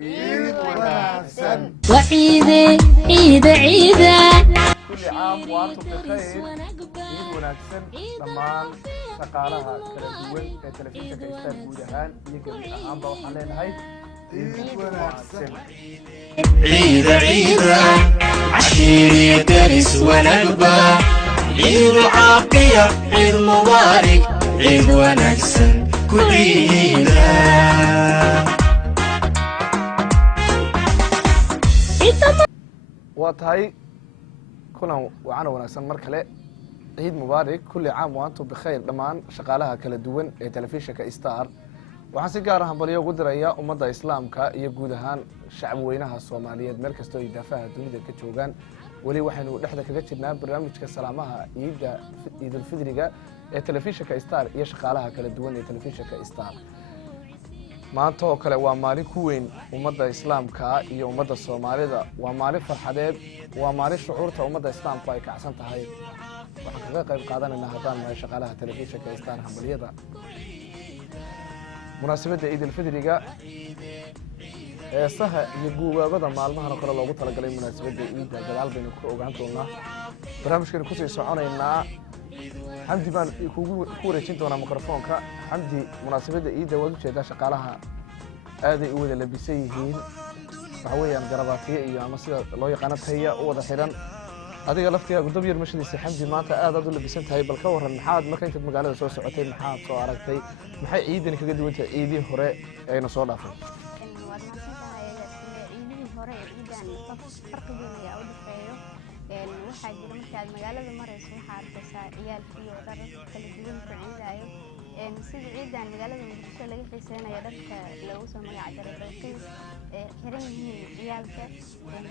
عيد وناسن وعيد عيد عيد كل عام وأنتم بخير عيد وناسن دمان شقالها kala duwan ee telefishinka Star guud ahaan iyo gabi ahaanba waxaan leenahay عيد وناسن عيد عيد عشيري درس ونقبة عيد عافية عيد مبارك عيد ونكسن كل عيد waa tahay kulan wacan wanaagsan mar kale ciid mubaarak kulli caam waantum bikhayr dhammaan shaqaalaha kala duwan ee telefishinka Star waxaan si gaar ah hambalyo ugu dirayaa ummadda islaamka iyo guud ahaan shacab weynaha Soomaaliyeed meel kasta oo ay daafaha dunida ka joogaan wali waxaynu dhexda kaga jirnaa barnaamijka salaamaha ciidul fidriga ee telefishinka Star iyo shaqaalaha kala duwan ee telefishinka Star maanta oo kale waa maalin ku weyn ummadda islaamka iyo ummadda Soomaalida waa maalin farxadeed waa maalin shucuurta ummadda islaamku ay kacsan tahay waxaan kaga qayb qaadanaynaa haddaan nahay shaqaalaha telefishinka Star hambalyada munaasabadda ciidul fidriga ee saha iyo guubaabada maalmahan oo kale loogu talagalay munaasabadda ciidda gadaal baynu ku ogaan doonaa barnaamijkan ku sii soconaynaa حمدي بان كوريشين دونا ميكروفونكا حمدي مناسبة إيدا وجهة شقالها هذه أول اللي بيسيهين فحويا جرباتية إياه مثلا الله يقنط هي أوضح حيران هذه قلفتها قدام يرمشني سي حمدي مانتا هذا اللي بيسنت هاي بالكور المحاد ما كانت مقالة سو سعتين محاد سو عرفتي محي عيد إنك قد وأنت عيدي هراء أي نصور لافن waxaa jira markaad magaalada marayso waxaa arkaysaa ciyaalkii oo dhar kala duwan ku ciidaayo sida ciidan magaalada muqdisho laga xiiseynayo dharka loogu soo magac daray dalkiis xiran yihiin ciyaalka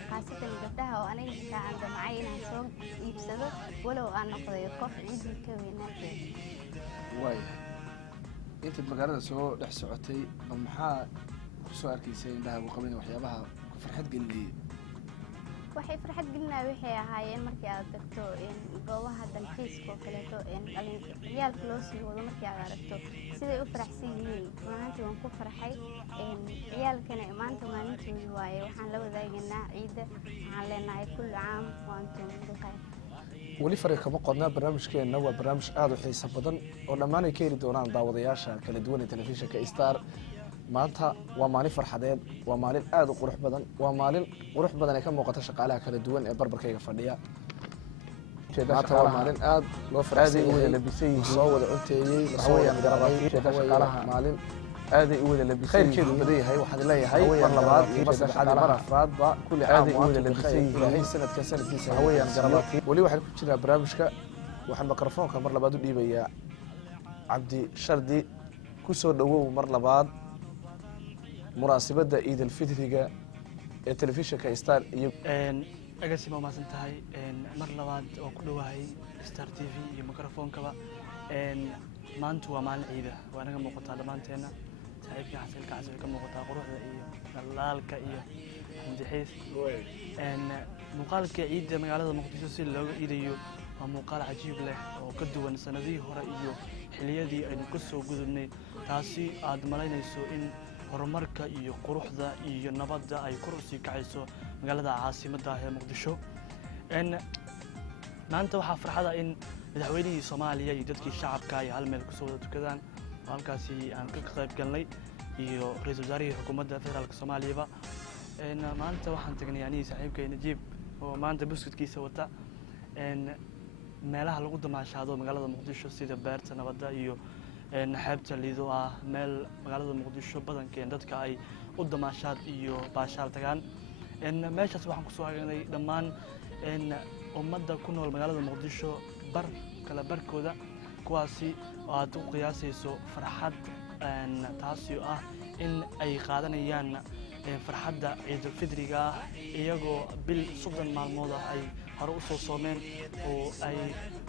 khaasatan gabdhaha oo aniga xitaa aan damcay inaan soo iibsado walow aan noqday qof ciidii ka weynaatay waay intaad magaalada soo dhex socotay bal maxaa ku soo arkaysay indhaha ugu qabanay waxyaabaha ku farxad geliyay waxay farxad gelinaa waxay ahaayeen markii aad tagto goobaha dalxiiska oo kaleeto ciyaalka loo sii wado markii aad aragto siday u faraxsan yihiin maanta waan ku farxay ciyaalkana maanta maalintoodii waaye waxaan la wadaagaynaa ciidda waxaan leenahay kulli caam waantum bikhayr weli fariiq kama qodnaa barnaamijkeenna waa barnaamij aad u xiiso badan oo dhammaan ay ka heli doonaan daawadayaasha kala duwan ee telefishinka Star maanta waa maalin farxadeed waa maalin aad u qurux badan waa maalin qurux badan ee ka muuqata shaqaalaha kala duwan ee barbarkayga fadhiya maanta waa maalin aad loo farxay oo wada labisay soo wada cunteeyay waxaweyaan garabaadkii shaqaalaha maalin aad ay u wada labisay khayrkeedu badan yahay waxaan leeyahay mar labaad iyo saddexaad mar afraad ba kulli caam u wada labisay ilaahay sanadka sanadkiisa waxaweyaan garabaadkii wali waxaan ku jiraa barnaamijka waxaan mikrofoonka mar labaad u dhiibayaa cabdi shardi ku soo dhawow mar labaad munaasabadda ciidul fidriga ee telefishinka Star iyo agasi ma maasan tahay mar labaad oo ku dhawahay Star TV iyo mikrofonkaba maanta waa maalin ciida waa naga muuqataa dhamaanteena saaxiibka xasilka xasil ka muuqataa quruxda iyo dhalaalka iyo xamdixiis muuqaalka ciidda magaalada Muqdisho si looga iidayo waa muuqaal cajiib leh oo ka duwan sanadihii hore iyo xilliyadii aynu ka soo gudubnay taasi aad malaynayso in horumarka iyo quruxda iyo nabadda ay kor u sii kacayso magaalada caasimadda ee Muqdisho maanta waxaa farxada in madaxweynihii Soomaaliya iyo dadkii shacabka ay hal meel ku soo wada tukadaan halkaasi aan ka qayb galnay iyo ra'iisul wasaarihii xukuumadda federaalka Soomaaliya maanta waxaan tagnay aniga saaxiibkay Najiib oo maanta buskudkiisa wata meelaha lagu damaashaado magaalada Muqdisho sida beerta nabadda iyo xeebta liido ah meel magaalada Muqdisho badankeen dadka ay u damaashaad iyo baashaal tagaan meeshaas waxaan ku soo aragnay dhammaan ummadda ku nool magaalada Muqdisho kala barkooda kuwaasi aad u qiyaasayso farxad taasi oo ah in ay qaadanayaan farxadda ciidul fidriga iyagoo bil 30 maalmood ay hore u soo soomeen oo ay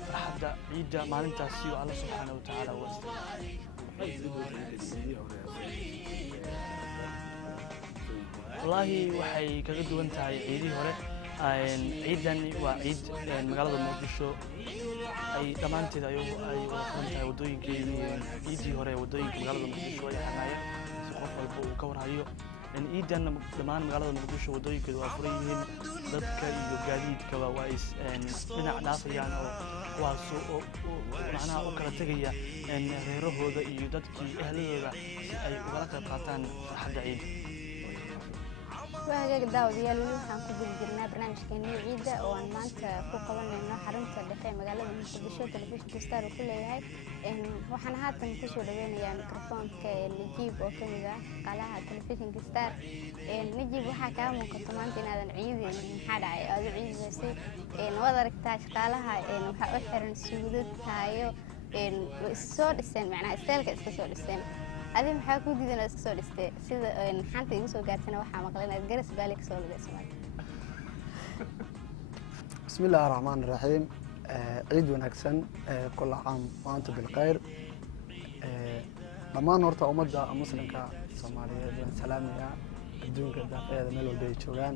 farxadda ciidda maalintaasi oo Allah subhanahu wa ta'ala u wallahi waxay kaga duwan tahay ciidii hore ciidan waa ciid magaalada Muqdisho ay dhamaanteed ay wada furan tahay wadooyinkeedii ciidii hore wadooyinka magaalada Muqdisho ay xanaayeen si qof walba uu ka warhayo ciidan dhammaan magaalada muqdisho wadooyinkeedu waa furan yihiin dadka iyo gaadiidkaba waa is dhinac dhaafayaan oo kuwaas oo macnaha u kala tegaya reerahooda iyo dadkii ehladooda si ay ugala qayb qaataan farxadda ciida وهاجاك داود يا لولو waxaan ku gudbi jirnaa barnaamijkeena ciida oo aan maanta ku qabanayno xarunta dhexe magaalada Muqdisho telefishinka Star ku leeyahay waxaan haatan ku soo dhaweynayaa mikrofoonka Najib oo kamid ah qalaha telefishinka Star Najib waxa ka muuqata maanta inaadan ciideen maxaa dhacay aad ciidaysay wada aragtaa shaqaalaha waxa u xiran suudad tayo soo dhiseen macnaha isteelka iska soo dhiseen adii maxaa ku diidan iska soo dhistay sida xanta igu soo gaartana waxa maqleen garas baali ka soo lagay Soomaaliya بسم الله الرحمن الرحيم عيد ونكسن كل عام وأنتم بالخير dhammaan horta ummadda muslimka Soomaaliyeed waan salaamayaa adduunka daaqeeda meel walba ay joogaan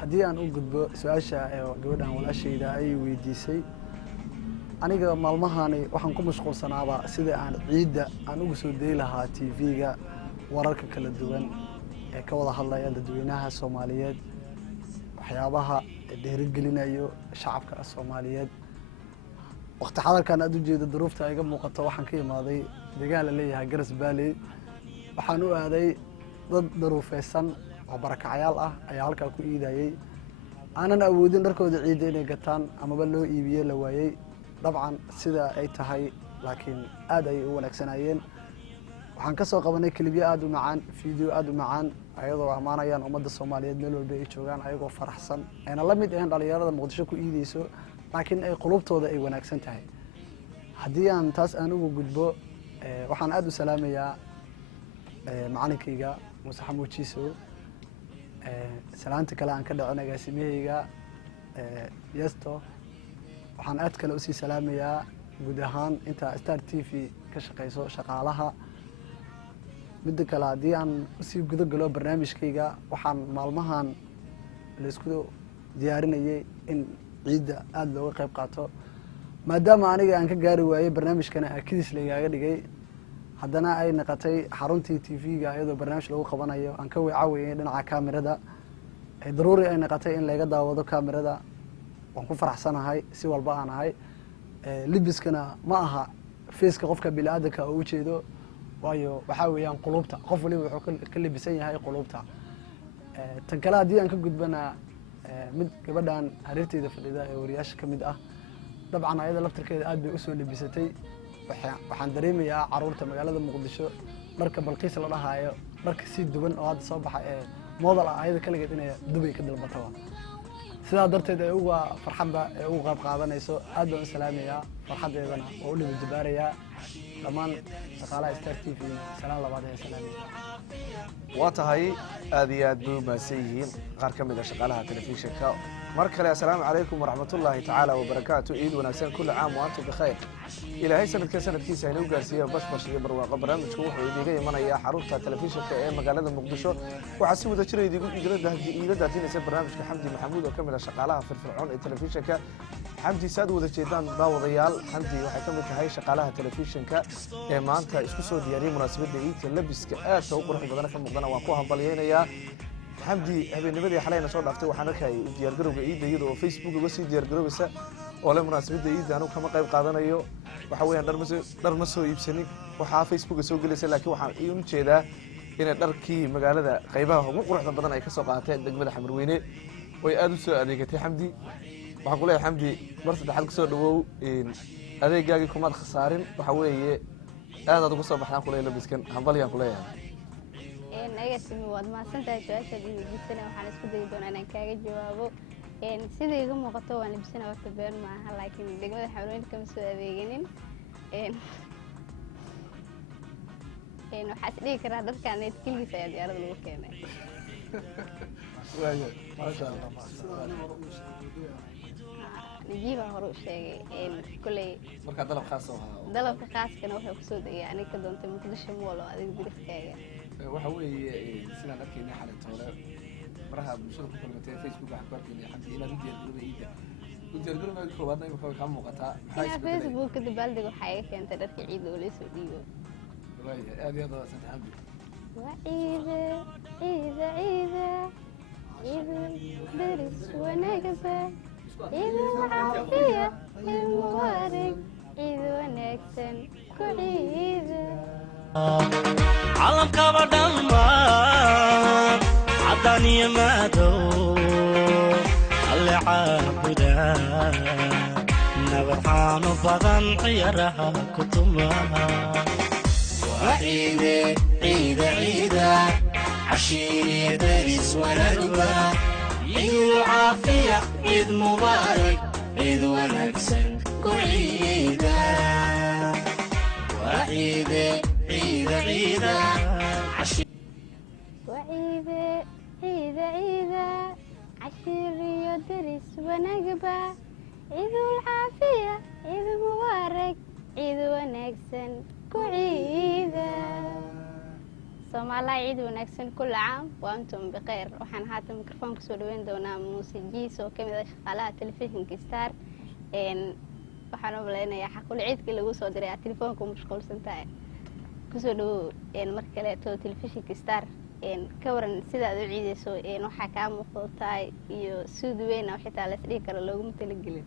haddii aan u gudbo su'aasha gabadhan walaashayda ay weydiisay aniga maalmahani waxaan ku mashquulsanaaba sida aan ciida aan ugu soo deey lahaa TV-ga wararka kala duwan ee ka wada hadlaya dadweynaha Soomaaliyeed waxyaabaha dhiirigelinayo shacabka Soomaaliyeed waqti xadarkan aad u jeedo duruufta ay ga muuqato waxaan ka imaaday deegaan la leeyahay Garas Baali waxaan u aaday dad duruufeysan oo barakacayaal ah ayaa halka ku iidayay aanan awoodin dharkooda ciida inay gataan amaba loo iibiyo la waayay dabcan sida ay tahay laakiin aad ay u wanaagsanayeen waxaan ka soo qabanay klibyo aad u macaan fiideo aad u macaan ayadoo amaanayaan ummadda Soomaaliyeed meel walba ay joogaan ayagoo faraxsan ayna la mid ahayn dhalinyarada Muqdisho ku iideyso laakiin ay qulubtooda ay wanaagsan tahay haddii aan taas aan ugu gudbo waxaan aad u salaamayaa macalinkayga Muuse Xamuud Jiiso salaanta kale aan ka dhacay agaasimahayga Yesto waxaan aad kale u sii salaamayaa guud ahaan inta Star TV ka shaqeyso shaqaalaha midda kale haddii aan usii guda galo barnaamijkayga waxaan maalmahan la isku diyaarinayay in ciida aad looga qayb qaato maadaama aniga aan ka gaari waayay barnaamijkana akiis leeyahay dhigay haddana ay naqatay xaruntii TV-ga iyadoo barnaamij lagu qabanayo aan ka weecawayay dhinaca kaamirada ay daruuri ay naqatay in laga daawado kaamirada waan ku faraxsanahay si walba aan ahay libiskana ma aha feeska qofka bini'aadanka oo u jeedo waayo waxa weeyaan qulubta qof waliba wuxuu ka libisan yahay qulubta tan kale haddii aan ka gudbana mid gabadhan hareerteeda fadhida ee wariyaasha ka mid ah dabcan ayada laftirkeeda aad bay u soo libisatay waxaan dareemayaa caruurta magaalada Muqdisho dharka balqiis la dhahayo dharka si duwan oo hadda soo baxay ee model ah ayada kaligeed inay Dubai ka dalbato sidaa darteed ay uga farxadda ee uga qayb qaadanayso aad baan u salaamayaa farxadeedana oo u liba dibaarayaa dhammaan shaqaalaha Star TV salaam labaad ee salaamaya waa tahay aad iyo aad buu mahadsan yihiin qaar ka mid ah shaqaalaha telefishinka mar kale assalaamu calaykum waraxmatullaahi tacaala wabarakaatu ciid wanaagsan kulli caam wa antum bikhayr ilaahay sanadkiisa inuu gaarsiiyo bashbash iyo barwaaqo barnaamijku wuxuu idiga imanayaa xarunta telefishinka ee magaalada Muqdisho waxaa si wada jira idiga daadinaysa barnaamijka Xamdi Maxamuud oo ka mid ah shaqaalaha firfircoon ee telefishinka xamdi saad wada jeedaan daawadayaal xamdi waxay ka mid tahay shaqaalaha telefishinka ee maanta isku soo diyaariyay munaasabadda ciidda labiska aad u qurux badan ka muuqdana waan ku hambalyeynaya xamdi habeennimadii xalayna soo dhaaftay waxaan arkay diyaar garowga ciidda iyadoo Facebook uga sii diyaar garowaysa oo la munaasabadda ciidda anu kama qayb qaadanayo waxa weeyaan dhar ma soo iibsanin waxa Facebook soo galaysa laakiin waxaan u jeedaa in dharkii magaalada qaybaha ugu quruxda badan ay ka soo qaateen degmada Xamarweyne way aad u soo adeegatay xamdi waxaan ku leeyahay xamdi mar saddexaad ku soo dhawow adeegaagii kumaad khasaarin waxa weeye aad ugu soo baxdaan kuleeyahay labiskan hambalyan ku leeyahay ayaga timi waad mahadsantahay su'aasha diiwaangelisana waxaan isku dayi doonaa inaan kaaga jawaabo sida iga muuqato waan labisana waqti been maaha laakiin degmada Xamarweyne kama soo adeeganin waxaa is dhihi karaa dadkaan needkiligiisa ayaa diyaarada lagu keenay waayo masha Allah Najiba hore u sheegay kulay marka dalab khaas ah dalabka khaaskana wuxuu ku soo degay aniga ka doontay Muqdisho mool oo adiga diriskaaga waxa weeye sidaan arkayna xalay toole baraha bulshada ku kulmatay Facebook waxa ku arkayna xamdi inaad u diyaar garowday koobaadna imika ka muuqataa Facebook ka dabaaldig waxa ay keentay dharka ciid oo la soo dhiibo waayo aad iyo aad xamdi وعيدة عيدة عيدة عيد درس ونقبة عيد العافية عيد مبارك عيد ونكسن كعيدة calamkaba dhammaan caddaan iyo madow alle caabuda nabadxaanu badan ciyaaraha ku tuma وعيدة عيدة عيدة عشيري درس ونقبة عيد العافية عيد مبارك عيد ونكسن كعيدة وعيدة عيدة عيدة وعيدة عيدة عيدة عشير يدرس ونقبة عيد العافية عيد مبارك عيد ونكسن كعيدة Soomaaliya ciid wanaagsan kul caam wa antum bikhair waxaan haatan mikrofoonka soo dhaweyn doonaa muusijiis oo kamid ah shaqaalaha telefishinka Star waxaan u maleynayaa xaqul ciidkii lagu soo diray telefoonka mashquulsan tahay kusoo dhawow mar kale to telefishinka Star ka waran sida aad u ciideyso waxa ka muuqata iyo sidoo weyn oo xitaa la isdhigi karo loogu talagalay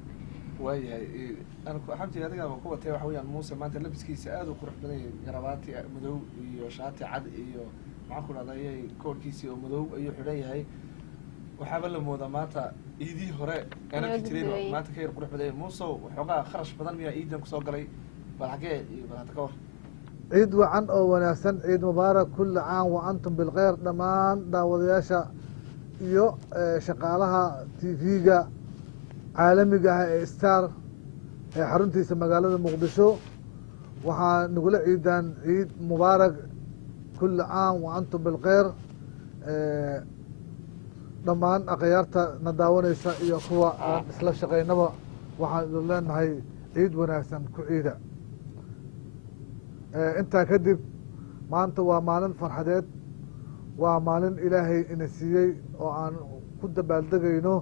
waayahay anku xabti adiga ma ku watay waxa weeyaan Muuse maanta labiskiisa aad u qurux badan yahay garabaati madow iyo shaati cad iyo maxaan ku raadayay koorkiisa oo madow ayuu xidhan yahay waxaaba la moodaa maanta iidii hore ana jiray maanta ka yar qurux badan Muuse waxoogaa kharash badan miyaa iidan ku soo galay bal xagee iyo bal ka war ciid wacan oo wanaagsan ciid mubaarak kulli caam wa antum bilkhayr dhammaan daawadayaasha iyo shaqaalaha TV-ga caalamiga ah ee Star ee xaruntiisa magaalada Muqdisho waxaa nagula ciidaan ciid mubaarak kulli caam wa antum bilkhayr dhammaan akhyaarta na daawanaysa iyo kuwa aan isla shaqaynaba waxaan leenahay ciid wanaagsan ku ciida intaa kadib maanta waa maalin farxadeed waa maalin ilaahay ina siiyey oo aan ku dabaaldegayno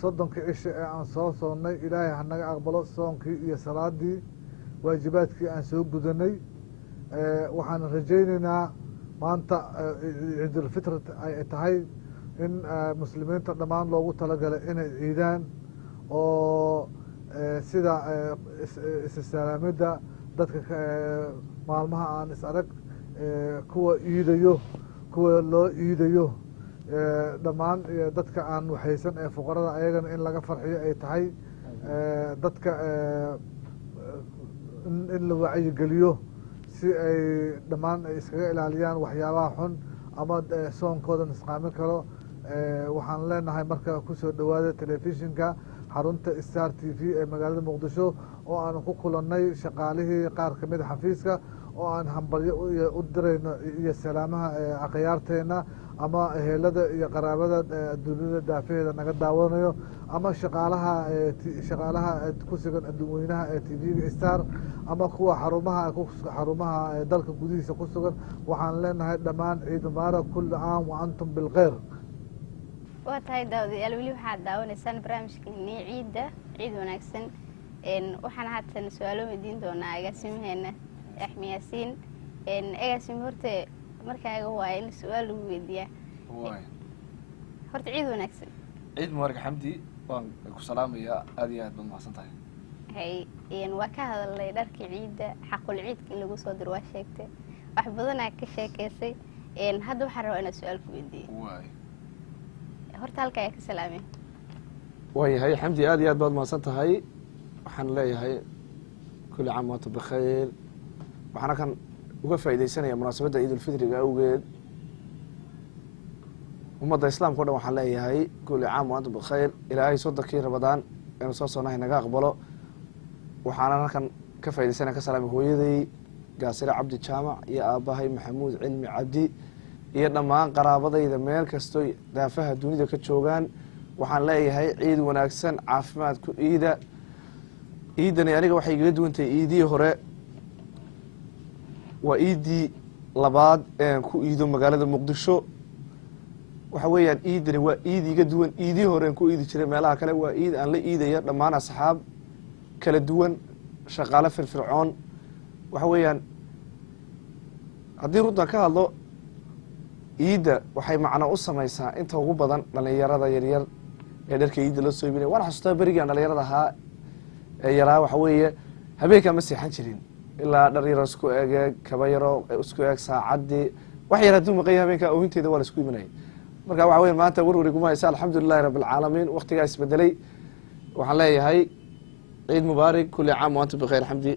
soddonkii cisho ee aan soo soonnay ilaahay ha naga aqbalo soonkii iyo salaadii waajibaadkii aan soo gudanay waxaan rajaynaynaa maanta ciidulfitr ay tahay in muslimiinta dhammaan loogu talagalay inay ciidaan oo sida isalaamida dadka maalmaha aan is arag kuwa iidayo kuwa loo iidayo dhammaan dadka aan waxaysan ee fuqarada ayagana in laga farxiyo ay tahay dadka in la wacyigeliyo si ay dhammaan ay iskaga ilaaliyaan waxyaabaha xun ama soonkooda nisqaamin karo waxaan leenahay marka kusoo dhawaada telefishinka xarunta Star TV ee magaalada Muqdisho oo aan ku kulannay shaqaalihii qaar ka mid xafiiska oo aan hambalyo u dirayno iyo salaamaha akhyaarteena ama ehelada iyo qaraabada dunida daafaheeda naga daawanayo ama shaqaalaha ku sugan adduunweynaha ee TV-ga Star ama kuwa xarumaha dalka gudihiisa ku sugan waxaan leenahay dhammaan ciid mubaarak kulli caam wa antum bilkhayr waa tahay daawadayaal weli waxaad daawanaysaan barnaamijkeeni ciidda ciid wanaagsan waxaan haatan su-aalo weydiin doonaa agaasimaheena Axmed Yaasiin agaasimo horta markaaga waa in su-aal lagu weydiiyaa horta ciid wanaagsan ciid mubaarak xamdi waan ku salaamayaa aad iyo aad baad mahadsan tahay waa ka hadalnay dharkii ciidda xaqul ciidka in lagu soo diro waa sheegtay wax badanaa ka sheekeysay hadda waxaan rabaa inaan su-aal ku weydiiyo horta halka ayaa ka salaamay waayahay xamdi aad iyo aad baad mahadsan tahay waxaan leeyahay kulli caam wa antum bikhayr waxaana kan uga faa'iidaysanaya munaasabadda ciidulfitriga awgeed ummadda islaamka o dhan waxaan leeyahay kulli caam wa antum bikhayr ilaahay soddonkii rabadaan inuu soo soonahay naga aqbalo waxaana halkan ka faa'iidaysanaya ka salaamay hooyaday gaasire cabdi jaamac iyo aabbahay maxamuud cilmi cabdi iyo dhammaan qaraabadayda meel kastoy daafaha dunida ka joogaan waxaan leeyahay ciid wanaagsan caafimaad ku ciida ciidani aniga waxay igaga duwantahay iidii hore waa iidii labaad ean ku iido magaalada Muqdisho waxa weeyaan iidani waa iid iga duwan iidii hore aan ku iidi jiray meelaha kale waa iid aan la iidaya dhammaan asxaab kala duwan shaqaale firfircoon waxa weeyaan haddii runtan ka hadlo ciidda waxay macno u samaysaa inta ugu badan dhalinyarada yaryar ee dharka ciidda loo soo iibinaya waan xasuustaa berigaan dhalinyarada ahaa ee yaraa waxa weeye habeenkaa ma seexan jirin ilaa dhar yaro isku egeeg kaba yaro isku eeg saacaddii wax yar hadduu maqanya habeenkaa oohinteeda waa la isku iibinaya marka waxa weya maanta warwari kuma haysa alxamdulilahi rabbi alcaalamiin waktigaa isbedelay waxaan leeyahay ciid mubaarak kulli caam wa antum bikhayr xamdi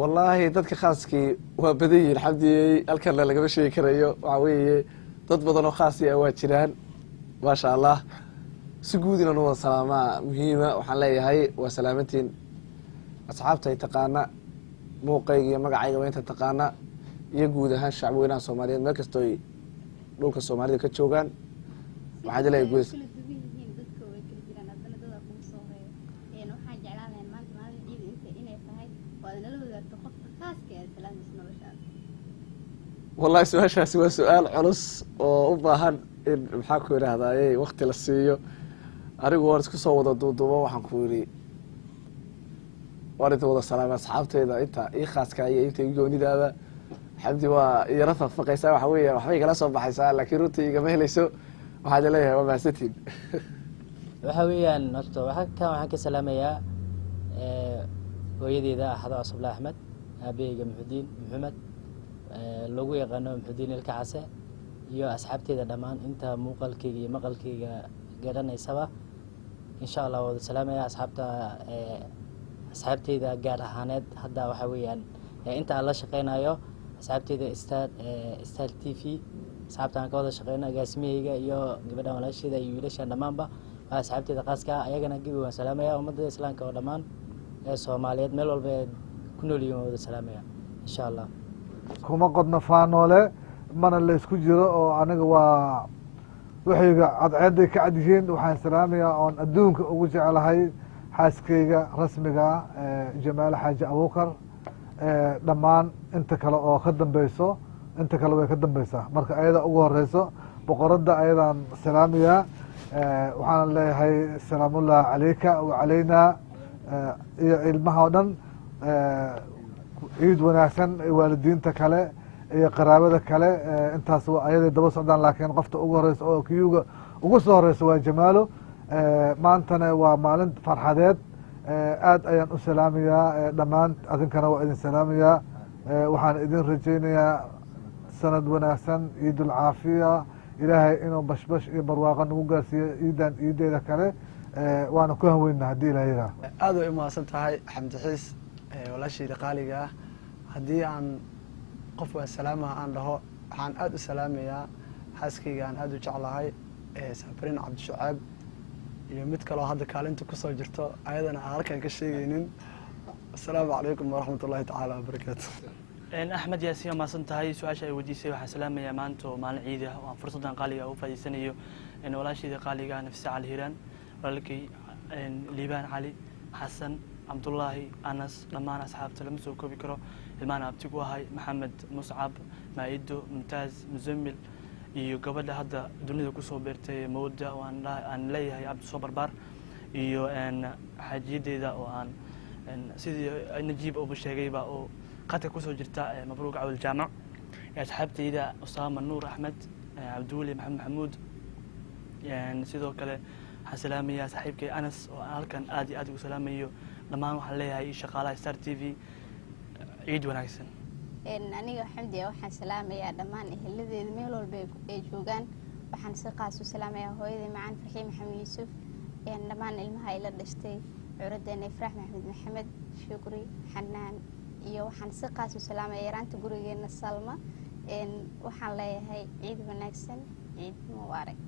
wallaahi dadka khaaskii waa badan yihiin xamdiyey halkanna lagama sheegi karayo waxaa weeye dad badan oo khaasi ah waa jiraan maasha allah si guud inaan u wada salaamaa muhiima waxaan leeyahay waa salaamantiin asxaabta ay taqaana muuqayga iyo magacaygaba inta taqaana iyo guud ahaan shacbi weynaha soomaaliyeed meel kastoo ay dhulka soomaalida ka joogaan waxaad leeyahay guud wallahi su-aashaasi waa su-aal culus oo u baahan in maxaa ku idhaahdaye wakti la siiyo anigu waan isku soo wada duuduubo waxaan ku yidhi waan inta wada salaama asxaabteyda inta ii khaaska iyo inta ii goonidaaba xamdi waa iyara faqfaqaysaa waxa weya waxbay igala soo baxaysaa laakiin runtii igama helayso waxaad leeyahay waa mahadsantiin waxa weeyaan horta waxaan ka salaamayaa hooyadeeda axado cusubla axmed aabaheyga muxudiin maxamed lagu yaqaano muxudiin ilka case iyo asxaabteeda dhammaan inta muuqaalkeyga iyo maqalkeyga garanaysaba insha allah wada salaamaya asxaabteyda gaar ahaaneed hadda waxa weeyaan inta aan la shaqeynayo asxaabteyda star t v asxaabta aan ka wada shaqeyno agaasimaheyga iyo gabadhan walaasheeda iyo wiilashan dhammaanba waa asxaabteyda khaaska ah ayagana gebi waan salaamaya ummadda islaamka oo dhammaan ee soomaaliyeed meel walba ee ku nool yihiin waan wada salaamaya insha allah kuma qodno faanoole mana la isku jiro oo aniga waa waxayga cadceeday ka cad yihiin waxaan salaamayaa oon adduunka ugu jecelahay xaaskeyga rasmiga jamaale xaaji abuukar dhammaan inta kale oo ka dambeyso inta kale way ka dambeysaa marka ayada ugu horeyso boqoradda ayadaan salaamayaa waxaan leeyahay salaamullahi calayka wa calaynaa iyo ilmaha o dhan ciid wanaagsan waalidiinta kale iyo qaraabada kale intaas ayaday daba socdaan laakiin qofta ugu horeysa oo kiyuga ugu soo horeysa waa jamaalo maantana waa maalin farxadeed aad ayaan u salaamayaa dhammaan adinkana waa idin salaamayaa waxaan idin rajeynayaa sanad wanaagsan ciidulcaafiya ilaahay inuu bashbash iyo barwaaqo nagu gaarsiiyo ciidan ciideeda kale waana ku hanweyna haddii ilaah yaraa aad way umahadsan tahay xamdi xiis walaashayda qaaliga ah haddii aan qof waa salaamaha aan dhaho waxaan aada u salaamayaa xaaskayga aan aada u jeclahay safarin cabdishacaab iyo mid kaloo hadda kaalinta kusoo jirto ayadana aan halkan ka sheegaynin asalaamu calaykum waraxmat ullahi tacaala wabarakaatu axmed yaasiin waa mahadsan tahay su-aasha ay weydiisay waxaan salaamayaa maanta oo maalin ciid ah oo aan fursaddan qaaliga ugu faa'iidsanayo walaashayda qaaliga ah nafisa cali hiiraan walaalkay liibaan cali xasan cabdullaahi anas dhammaan asxaabta lama soo koobi karo ilmaan abtigu ahay maxamed muscab maa'ido mumtaaz musamil iyo gabadha hadda dunida kusoo beertay mawda oo aan leeyahay cabdisoo barbaar iyo xaajiyadeeda oo aan sidii najiib uba sheegayba oo qadka kusoo jirta mabruuq cawil jaamac asxaabteyda usaama nuur axmed cabdiweli maxamed maxamuud sidoo kale waxaan salaamayaa saaxiibkay anas oo aan halkan aad iyo aad ugu salaamayo dhammaan waxaan leeyahay shaqaalaha star t v ciid wanaagsan aniga xamdi waxaan salaamayaa dhammaan eheladeeda meel walba ay joogaan waxaan si qaas u salaamayaa hooyaday macaan farxii maxamed yuusuf dhammaan ilmaha ay la dhashtay curaddeena ifraax maxamed maxamed shukri xanaan iyo waxaan si qaas u salaamaya yaraanta gurigeena salma waxaan leeyahay ciid wanaagsan ciid mubaarak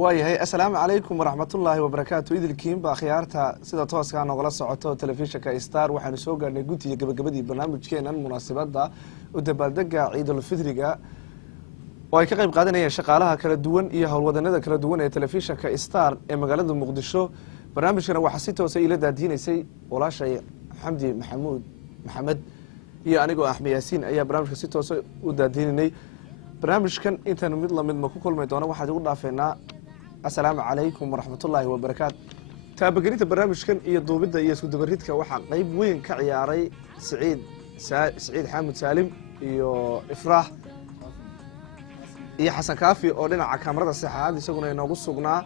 waayahay assalaamu calaykum waraxmatullaahi wabarakaatu idilkiinba akhyaarta sida tooskaa noogala socoto telefishinka star waxaanu soo gaarhnay guddiga gabagabadii barnaamijkeenan munaasabadda u dabaaldega ciidulfidriga oo ay ka qayb qaadanayeen shaqaalaha kala duwan iyo howlwadanada kala duwan ee telefishinka star ee magaalada muqdisho barnaamijkana waxaa si toosa iila daadiinaysay walaashay xamdi maxamed iyo anigoo axmed yaasiin ayaa barnaamijka si toosa u daadiininay barnaamijkan intaanu mid lamid ma ku kulmay doona waxaan igu dhaafeynaa assalaamu calaykum waraxmatullaahi wabarakaatu taabagelinta barnaamijkan iyo duubidda iyo iskudabaridka waxaa qayb weyn ka ciyaaray siciid سعيد حامد سالم iyo ifraax iyo xasan kaafi oo dhinaca kaamarada saxaad isaguna inoogu sugnaa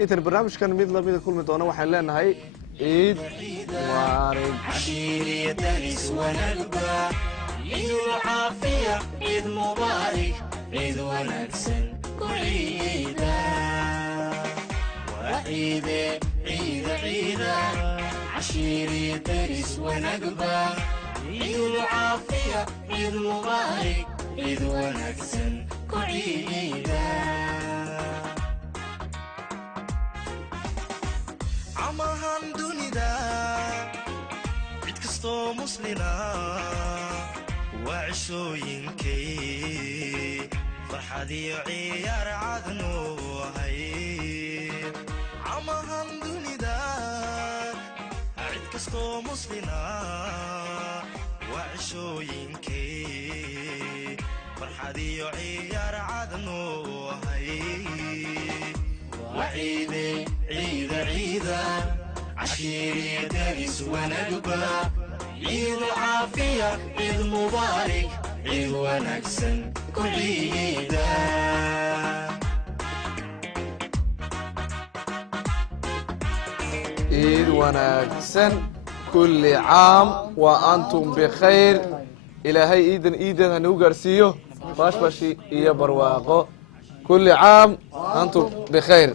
inta barnaamijkan mid la mid kulmi doona waxaan leenahay ciid mubaarak عشيري دارس ونلقى عيد العافية عيد مبارك عيد ونكسن كعيدا وعيد عيد عيدا عشيري دارس ونلقى عيد العافية عيد مبارك عيد ونكسن كعيدا عمهان دنيدا عيد كستو مسلنا وعشوينكي فرحة عيار عدنو هاي عمهان دنيدا عيد كستو مسلنا وعشوينكي فرحة عيار عدنو هاي وعيدي عيد عيدا عشيري دارس ونقبى عيد العافية عيد مبارك عيد ونكسن كل عيدا عيد ونكسن كل عام وأنتم بخير إلهي إيدن نوغرسيو باشباشي إيا برواقو كل عام أنتم بخير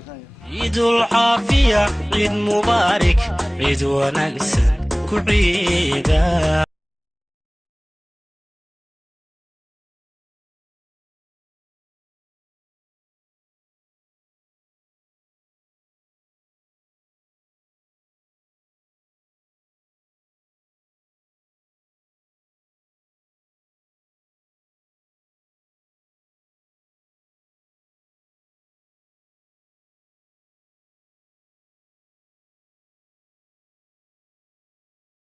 عيد العافية عيد مبارك عيد ونكسن كل عيدا